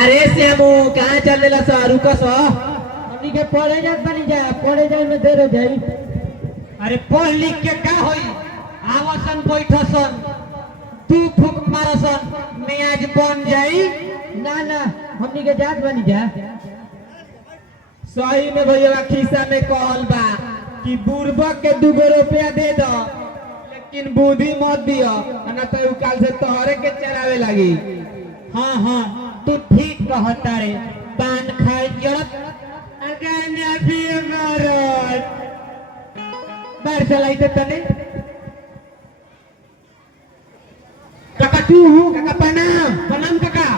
अरे श्यामू कहाँ चल रहा सा रुको सो हमनी के पढ़े जात बनी जा पढ़े जाए में देर हो जाई। अरे पढ़ लिख के का होई आवसन बैठसन तू फुक मारसन मैं आज बन जाई ना ना हमनी के जात बनी जा। सही में भैया खिस्सा में कहल बा कि बुर्बक के 2 रुपया दे दो लेकिन बुद्धि मत दियो ना तो उ काल से तोहरे के चरावे लगी। हाँ हाँ तू ठीक कहता रे पान खाए जरत अगान्या भी मारत बाहर चलाइते तने काका तू काका प्रणाम प्रणाम काका।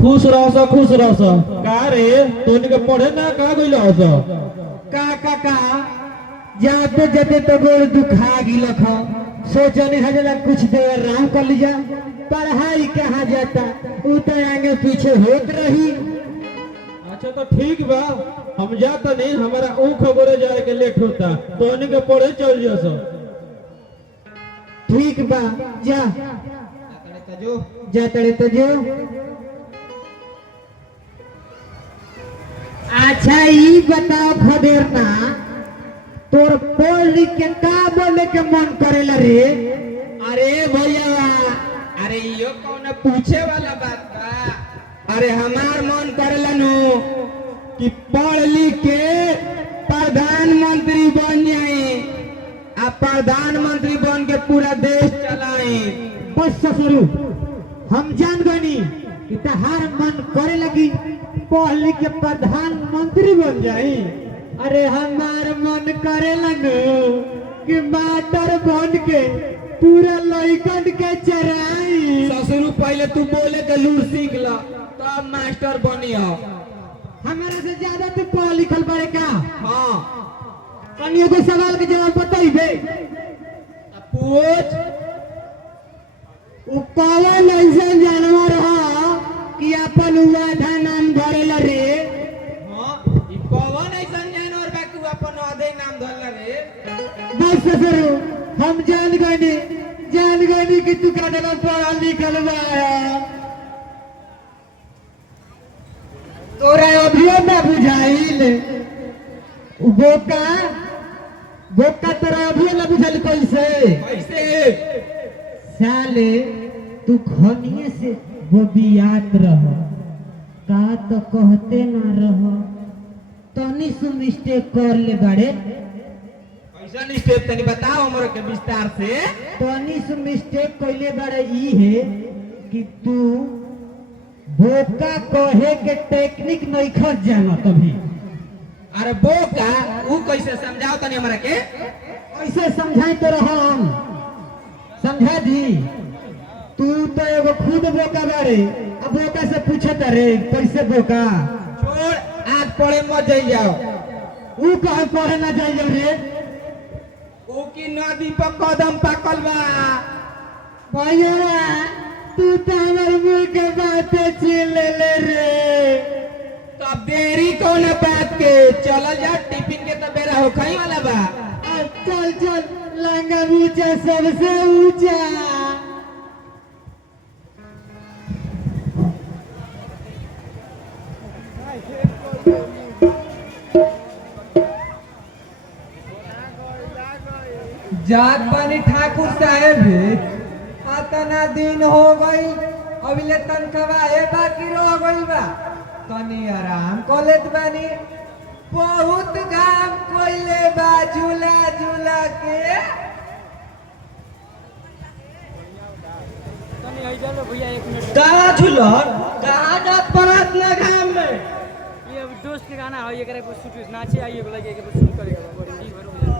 खुश रह का रे तोनी के पढ़े ना का गइल हस का काका जाते जाते तो गोड़ दुखा गिल ख सोचने हजला कुछ देर आराम कर लिया पढ़ाई कहाँ जाता उ तो आगे पीछे होत रही। अच्छा तो ठीक बा हम जाता नहीं हमारा ऊ खबरे जाए के लेट होता तोनी के पढ़े चल जस। ठीक बा जा तड़े तो जो। अच्छा ये बताओ खदेर ना तोर पढ़ लिख के का बोले के मन करेला रे। अरे भैया अरे यो कौन पूछे वाला बात बा। अरे हमार मन करेला नु कि पढ़ लिख के प्रधानमंत्री बन जाए आ प्रधानमंत्री बन के पूरा देश चलाए। बस ससुरु हम जान गनी कि तहार मन करे लगी पढ़ लिख के प्रधानमंत्री बन जाए। अरे हमार मन करे लगो कि मास्टर बन के पूरा लइकन के चराई। ससुरु पहले तू बोले के लूर सीख ला तब मास्टर बनियो। हमारा से ज्यादा तू पढ़ लिखल बारे का। हाँ कनियो को सवाल के जवाब बताइबे पूछ। उ कौन ऐसा जानवर है कि अपन आधा नाम धरेला रे। हां ई कौन ऐसा जानवर बा कि अपन आधे नाम धरला रे। बस ससुरु हम जान गनी कि तू काडला पढ़ा लिखल बा। तोरा अभियो ना बुझाइल बोका तोरा अभियो ना बुझाइल कैसे साले तू खनिए से बबियात रह का तो कहते ना रह तनी सु मिस्टेक कर ले बाड़े। ऐसा मिस्टेक तनी बताओ हमरे के विस्तार से। तनी सु मिस्टेक कइले बाड़े ई है कि तू बोका कहे के टेक्निक नहीं खर जाना कभी। अरे बोका ऊ कैसे समझाओ तनी हमरा के। ऐसे समझाई तो रह हम समझा दी। तू तो एगो खुद बोका बारे अब बोका से पूछत रे कैसे बोका। छोड़ आज पढ़े मत जाई जाओ। ऊ कहे पढ़े ना जाई जाओ रे। ऊ की नदी पर कदम पाकल बा। भैया तू तो हमर मुंह के बातें छीन ले रे। तब देरी कौन बात के चल जा टिफिन के तो बेरा होखई वाला बा। चल चल लंगा ऊंचा सबसे ऊंचा। जात बानी ठाकुर साहेब अतना दिन हो गई अभी ले तनखवा बाकी रह गई बा तनी आराम कर लेत बानी। बहुत काम कोइले बा झूला झूला के। कहाँ झूलो कहाँ जात परत ना घाम में। ये दोस्त के गाना हो ये करे कुछ शूट नाचे आइए बोला के कुछ शूट करेगा बड़ी भर हो जाए।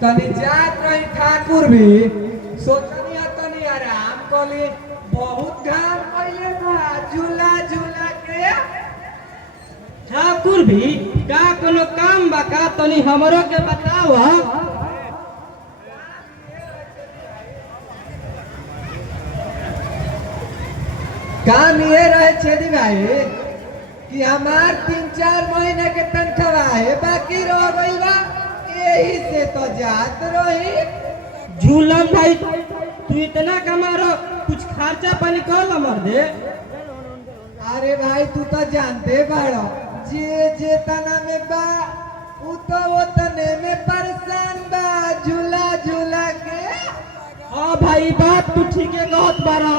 तनी जात रही ठाकुर भी सोचनी तनी आराम कली बहुत घाम कइले बा झूला झूला के। ठाकुर भी का कोनो काम बा का तनी हमरो के बताओ। काम ये रहे छेदी भाई कि हमार 3-4 महीने के तनख्वाह है बाकी रह गई बा, यही से तो जात रही। झूलम भाई तू इतना कमा रहो, कुछ खर्चा पानी कर ला मर दे। अरे भाई तू तो जानते बाड़ो, जे तना में बा उ तो वो तने में परेशान बा, झूला झूला के। हाँ भाई बात तू ठीक है कहत बारा,